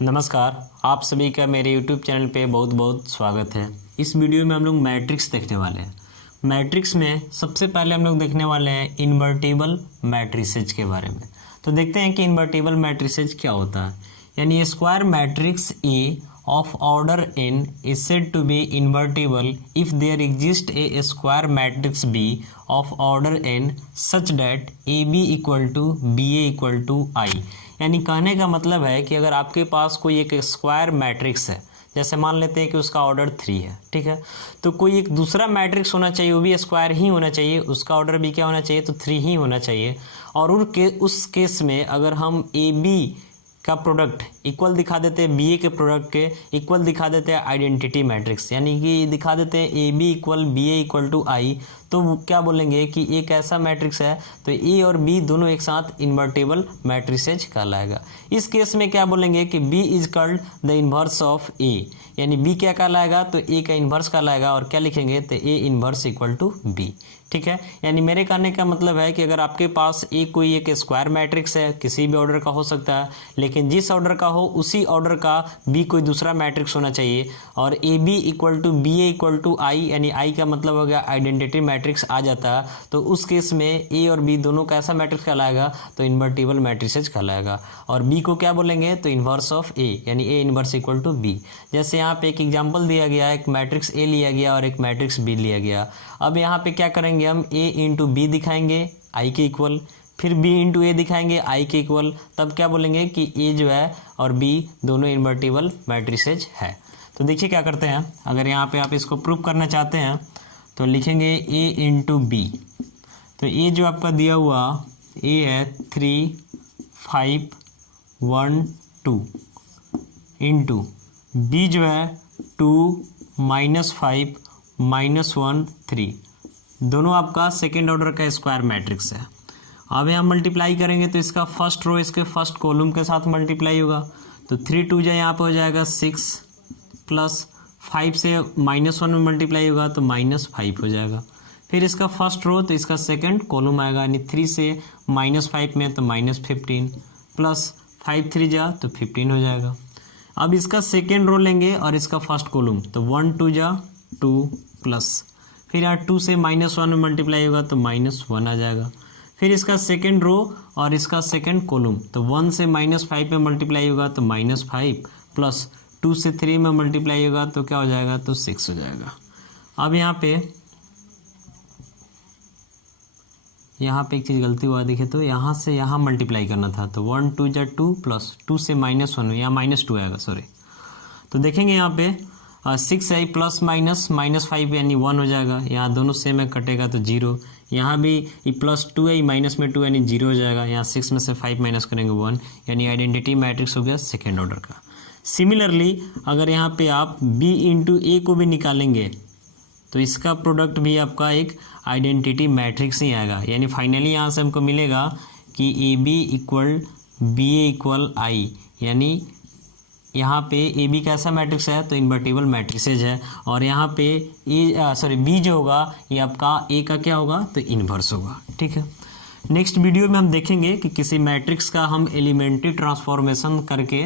नमस्कार, आप सभी का मेरे YouTube चैनल पे बहुत बहुत स्वागत है। इस वीडियो में हम लोग मैट्रिक्स देखने वाले हैं। मैट्रिक्स में सबसे पहले हम लोग देखने वाले हैं इन्वर्टिबल मैट्रिसेज के बारे में। तो देखते हैं कि इन्वर्टिबल मैट्रिसेज क्या होता है। यानी square matrix A of order n is said to be invertible if there exists a square matrix B of order n such that AB equal to BA equal to I। यानी कहने का मतलब है कि अगर आपके पास कोई एक स्क्वायर मैट्रिक्स है, जैसे मान लेते हैं कि उसका ऑर्डर 3 है, ठीक है, तो कोई एक दूसरा मैट्रिक्स होना चाहिए, वो भी स्क्वायर ही होना चाहिए, उसका ऑर्डर भी क्या होना चाहिए, तो 3 ही होना चाहिए। और उस केस में अगर हम ए बी का प्रोडक्ट इक्वल दिखा देते हैं बी ए के प्रोडक्ट के इक्वल दिखा देते हैं आइडेंटिटी मैट्रिक्स, यानी कि दिखा देते हैं A B equal B A equal to I, तो क्या बोलेंगे कि एक ऐसा मैट्रिक्स है तो ए और बी दोनों एक साथ इन्वर्टेबल मैट्रिसेज कहलाएगा। इस केस में क्या बोलेंगे कि B is called the inverse of A, यानी बी क्या कहलाएगा, तो ए का इन्वर्स कहलाएगा। और क्या लिखेंगे, तो A inverse equal to B. ठीक है, यानी मेरे कहने का मतलब है कि अगर आपके पास कोई एक स्क्वायर मैट्रिक्स है, किसी भी ऑर्डर का हो सकता है, लेकिन जिस ऑर्डर का हो उसी ऑर्डर का बी कोई दूसरा मैट्रिक्स होना चाहिए, और A B equal to B A equal to I, यानी आई का मतलब हो गया आइडेंटिटी मैट्रिक्स आ जाता है, तो उस केस में ए और बी दोनों का ऐसा मैट्रिक्स कहलाएगा तो इन्वर्टिबल मैट्रिसेज कहलाएगा। और बी को क्या बोलेंगे, तो इन्वर्स ऑफ ए, यानी A inverse equal to B. जैसे यहाँ पे एक एग्जाम्पल दिया गया, एक मैट्रिक्स ए लिया गया और एक मैट्रिक्स बी लिया गया। अब यहाँ पे क्या करेंगे, हम ए इंटू बी दिखाएंगे आई के इक्वल, फिर बी इंटू ए दिखाएंगे आई के इक्वल, तब क्या बोलेंगे कि ए जो है और बी दोनों इन्वर्टिबल मैट्रिसेज है। तो देखिए क्या करते हैं, अगर यहाँ पे आप इसको प्रूव करना चाहते हैं तो लिखेंगे ए इंटू बी। तो ए जो आपका दिया हुआ ए है 3 5 1 2 इंटू बी जो है 2 -5 -1 3, दोनों आपका सेकेंड ऑर्डर का स्क्वायर मैट्रिक्स है। अब यहाँ मल्टीप्लाई करेंगे तो इसका फर्स्ट रो इसके फर्स्ट कॉलम के साथ मल्टीप्लाई होगा, तो 3 2 जो यहाँ पे हो जाएगा 6 प्लस 5 से -1 में मल्टीप्लाई होगा तो -5 हो जाएगा। फिर इसका फर्स्ट रो तो इसका सेकंड कॉलम आएगा, यानी 3 से -5 में तो -15 प्लस 5 3 जा तो 15 हो जाएगा। अब इसका सेकेंड रो लेंगे और इसका फर्स्ट कॉलम, तो 1 2 जा 2 प्लस फिर यहाँ 2 से -1 में मल्टीप्लाई होगा तो -1 आ जाएगा। फिर इसका सेकेंड रो और इसका सेकेंड कॉलम, तो 1 से -5 में मल्टीप्लाई होगा तो -5 प्लस 2 से 3 में मल्टीप्लाई होगा तो क्या हो जाएगा, तो 6 हो जाएगा। अब यहाँ पे एक चीज़ गलती हुआ, देखिए तो यहाँ से यहाँ मल्टीप्लाई करना था, तो 1 2 जा 2 प्लस 2 से -1 यहाँ -2 आएगा, सॉरी। तो देखेंगे यहाँ पे 6 है प्लस -5 यानी 1 हो जाएगा, यहाँ दोनों सेम है कटेगा तो 0, यहाँ भी +2 है माइनस में 2 यानी 0 हो जाएगा, यहाँ 6 में से 5 माइनस करेंगे 1, यानी आइडेंटिटी मैट्रिक्स हो गया सेकेंड ऑर्डर का। सिमिलरली अगर यहाँ पे आप b इंटू ए को भी निकालेंगे तो इसका प्रोडक्ट भी आपका एक आइडेंटिटी मैट्रिक्स ही आएगा, यानी फाइनली यहाँ से हमको मिलेगा कि A B equal B A equal I, यानी यहाँ पे ए बी कैसा मैट्रिक्स है, तो इन्वर्टिबल मैट्रिसेज है, और यहाँ पे बी जो होगा ये आपका ए का क्या होगा, तो इन्वर्स होगा। ठीक है, नेक्स्ट वीडियो में हम देखेंगे कि किसी मैट्रिक्स का हम एलिमेंट्री ट्रांसफॉर्मेशन करके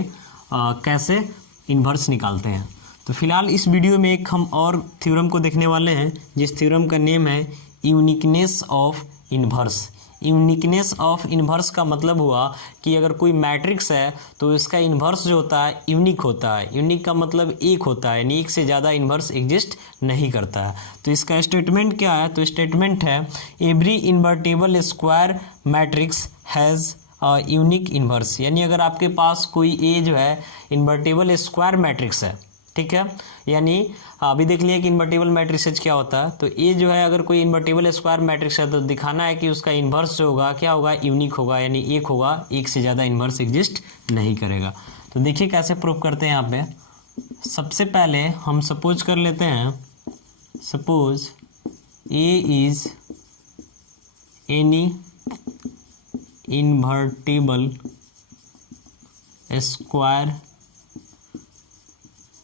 कैसे इन्वर्स निकालते हैं। तो फिलहाल इस वीडियो में एक हम और थ्योरम को देखने वाले हैं, जिस थ्योरम का नेम है uniqueness of inverse. Uniqueness of inverse का मतलब हुआ कि अगर कोई मैट्रिक्स है तो इसका इन्वर्स जो होता है यूनिक होता है। यूनिक का मतलब एक होता है, यानी एक से ज़्यादा इन्वर्स एग्जिस्ट नहीं करता है। तो इसका स्टेटमेंट क्या है, तो स्टेटमेंट है every invertible square matrix has unique inverse, यानी अगर आपके पास कोई ए जो है इन्वर्टिबल स्क्वायर मैट्रिक्स है, ठीक है, यानी अभी देख लिया कि इन्वर्टिबल मैट्रिसेज क्या होता है। तो ए जो है अगर कोई इन्वर्टिबल स्क्वायर मैट्रिक्स है तो दिखाना है कि उसका इन्वर्स जो होगा क्या होगा, यूनिक होगा, यानी एक होगा, एक से ज़्यादा इन्वर्स एग्जिस्ट नहीं करेगा। तो देखिए कैसे प्रूव करते हैं। यहाँ पे सबसे पहले हम सपोज कर लेते हैं, suppose A is any invertible square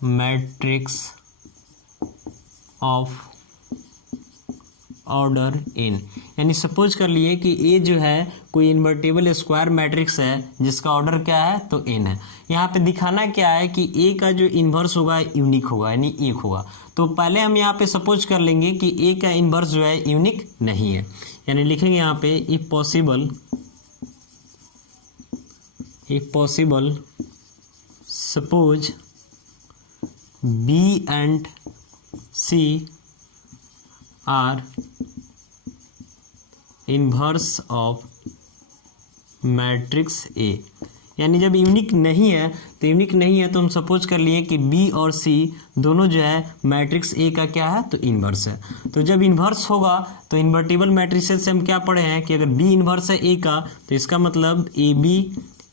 matrix of order n, यानी सपोज कर लिए कि ए जो है कोई इन्वर्टिबल स्क्वायर मैट्रिक्स है जिसका ऑर्डर क्या है, तो n है। यहाँ पे दिखाना क्या है कि ए का जो इन्वर्स होगा यूनिक होगा, यानी एक होगा। तो पहले हम यहाँ पे सपोज कर लेंगे कि ए का इन्वर्स जो है यूनिक नहीं है, यानी लिखेंगे यहाँ पे if possible suppose B and C are inverse of matrix A. यानी जब यूनिक नहीं है तो हम सपोज कर लिए कि बी और सी दोनों जो है मैट्रिक्स ए का क्या है, तो इन्वर्स है। तो जब इन्वर्स होगा तो इन्वर्टिबल मैट्रिसेस से हम क्या पढ़े हैं कि अगर बी इन्वर्स है ए का तो इसका मतलब A B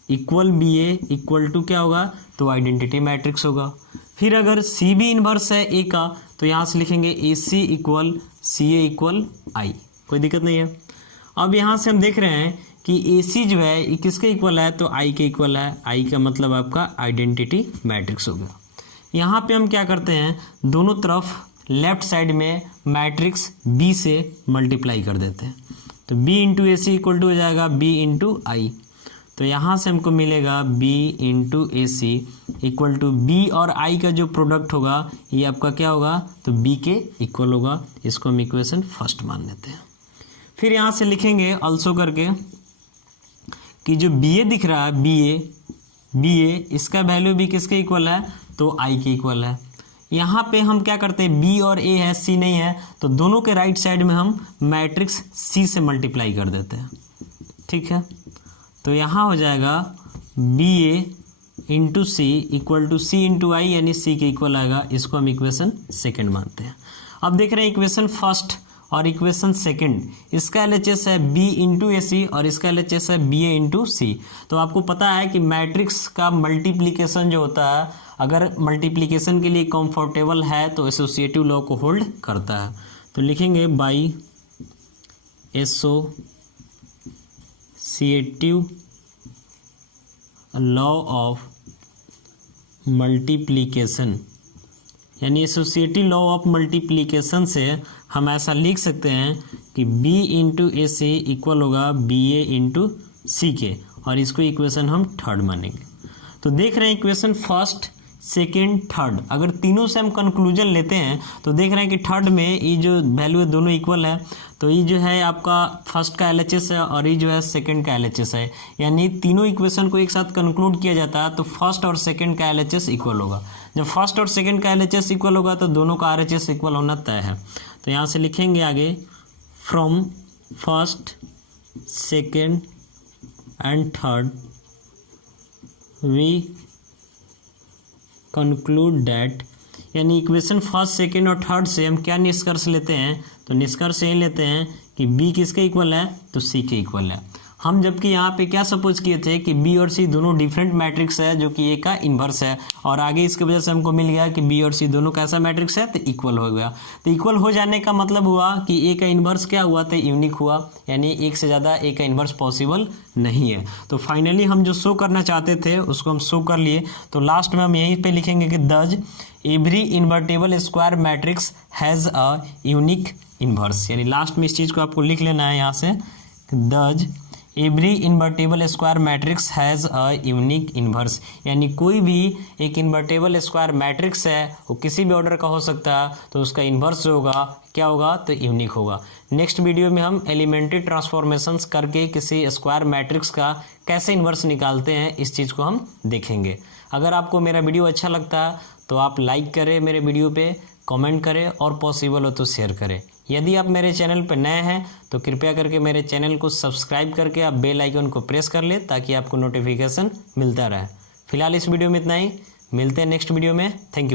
equal B A equal to क्या होगा, तो आइडेंटिटी मैट्रिक्स होगा। फिर अगर सी बी इन्वर्स है ए का तो यहाँ से लिखेंगे ए सी इक्वल सी ए इक्वल आई, कोई दिक्कत नहीं है। अब यहाँ से हम देख रहे हैं कि ए सी जो है ये किसके इक्वल है, तो आई के इक्वल है। आई का मतलब आपका आइडेंटिटी मैट्रिक्स हो गया। यहाँ पे हम क्या करते हैं, दोनों तरफ लेफ्ट साइड में मैट्रिक्स बी से मल्टीप्लाई कर देते हैं। तो B into A C equal to हो जाएगा बी इंटू आई। तो यहाँ से हमको मिलेगा B into A C equal to B और आई का जो प्रोडक्ट होगा ये आपका क्या होगा, तो बी के इक्वल होगा। इसको हम इक्वेशन फर्स्ट मान लेते हैं। फिर यहाँ से लिखेंगे ऑल्सो करके कि जो बी ए दिख रहा है बी ए इसका वैल्यू भी किसके इक्वल है, तो आई के इक्वल है। यहाँ पे हम क्या करते हैं, बी और ए है सी नहीं है, तो दोनों के राइट साइड में हम मैट्रिक्स सी से मल्टीप्लाई कर देते हैं। ठीक है, तो यहाँ हो जाएगा B A into C equal to C into I, यानी सी के इक्वल आएगा। इसको हम इक्वेशन सेकेंड मानते हैं। अब देख रहे हैं इक्वेशन फर्स्ट और इक्वेशन सेकंड, इसका एलएचएस है बी इंटू ए सी और इसका एलएचएस है बी ए इंटू सी। तो आपको पता है कि मैट्रिक्स का मल्टीप्लिकेशन जो होता है, अगर मल्टीप्लिकेशन के लिए कंफर्टेबल है तो एसोसिएटिव लॉ को होल्ड करता है। तो लिखेंगे by associative law of multiplication, यानी एसोसिएटिव लॉ ऑफ मल्टीप्लिकेशन से हम ऐसा लिख सकते हैं कि b into A C equal होगा बी ए इंटू सी के, और इसको इक्वेशन हम थर्ड मानेंगे। तो देख रहे हैं इक्वेशन फर्स्ट सेकेंड थर्ड, अगर तीनों से हम कंक्लूजन लेते हैं तो देख रहे हैं कि थर्ड में ये जो वैल्यू है दोनों इक्वल है। तो ये जो है आपका फर्स्ट का एलएचएस है और ये जो है सेकंड का एलएचएस है, यानी तीनों इक्वेशन को एक साथ कंक्लूड किया जाता है तो फर्स्ट और सेकंड का एलएचएस इक्वल होगा। जब फर्स्ट और सेकंड का एलएचएस इक्वल होगा तो दोनों का आरएचएस इक्वल होना तय है। तो यहाँ से लिखेंगे आगे from first second and third we conclude that, यानी इक्वेशन फर्स्ट सेकंड और थर्ड से हम क्या निष्कर्ष लेते हैं, तो निष्कर्ष ये लेते हैं कि b किसके इक्वल है, तो c के इक्वल है। हम जबकि यहाँ पे क्या सपोज किए थे कि b और c दोनों डिफरेंट मैट्रिक्स है जो कि a का इन्वर्स है, और आगे इसके वजह से हमको मिल गया कि b और c दोनों कैसा मैट्रिक्स है, तो इक्वल हो गया। तो इक्वल हो जाने का मतलब हुआ कि a का इन्वर्स क्या हुआ, तो यूनिक हुआ, यानी एक से ज़्यादा a का इन्वर्स पॉसिबल नहीं है। तो फाइनली हम जो शो करना चाहते थे उसको हम शो कर लिए। तो लास्ट में हम यहीं पे लिखेंगे कि दज every invertible square matrix has a unique inverse, यानी लास्ट में इस चीज़ को आपको लिख लेना है यहाँ से, दज every invertible square matrix has a unique inverse, यानी कोई भी एक इन्वर्टेबल स्क्वायर मैट्रिक्स है वो किसी भी ऑर्डर का हो सकता है, तो उसका इन्वर्स जो होगा क्या होगा, तो यूनिक होगा। नेक्स्ट वीडियो में हम एलिमेंट्री ट्रांसफॉर्मेशंस करके किसी स्क्वायर मैट्रिक्स का कैसे इन्वर्स निकालते हैं इस चीज़ को हम देखेंगे। अगर आपको मेरा वीडियो अच्छा लगता है तो आप लाइक करें मेरे वीडियो पे, कमेंट करें और पॉसिबल हो तो शेयर करें। यदि आप मेरे चैनल पर नए हैं तो कृपया करके मेरे चैनल को सब्सक्राइब करके आप बेल आइकन को प्रेस कर लें ताकि आपको नोटिफिकेशन मिलता रहे। फिलहाल इस वीडियो में इतना ही, मिलते हैं नेक्स्ट वीडियो में। Thank you.